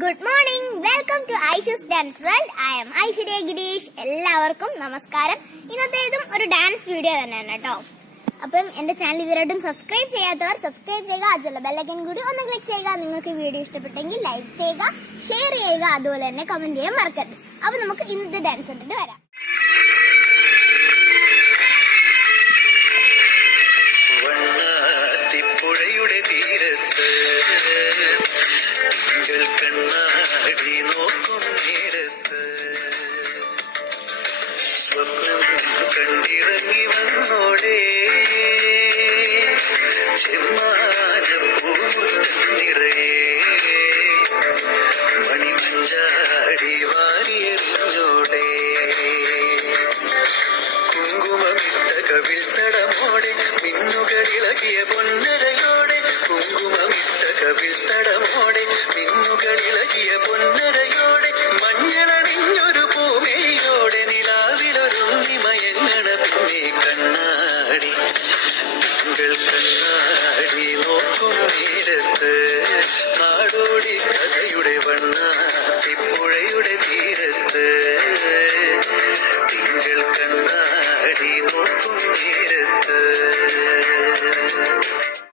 Good morning, welcome to Aishu's dance world. I'm Aishwarya Girish. എല്ലാവർക്കും നമസ്കാരം. ഇന്നത്തേതും ഒരു ഡാൻസ് വീഡിയോ തന്നെയാണ് കേട്ടോ. അപ്പം എന്റെ ചാനൽ ഇതുവരെയായിട്ടും സബ്സ്ക്രൈബ് ചെയ്യാത്തവർ സബ്സ്ക്രൈബ് ചെയ്യുക, അതുപോലെ ബെല്ലൈക്കൻ കൂടി ഒന്ന് ക്ലിക്ക് ചെയ്യുക. നിങ്ങൾക്ക് വീഡിയോ ഇഷ്ടപ്പെട്ടെങ്കിൽ ലൈക്ക് ചെയ്യുക, ഷെയർ ചെയ്യുക, അതുപോലെ തന്നെ കമന്റ് ചെയ്യാൻ മറക്കരുത്. അപ്പൊ നമുക്ക് ഇന്നത്തെ ഡാൻസ് കണ്ടിട്ട് വരാം. പുഴയുടെ തീരത്ത് കണ്ണാടി നോക്കും നേരത്ത് സ്വപ്നം കണ്ടിറങ്ങി വന്നോടെ ചെമ്മാനപ്പൂമുറ്റം നിറയെ മണിമഞ്ചാടി വാരിയെറി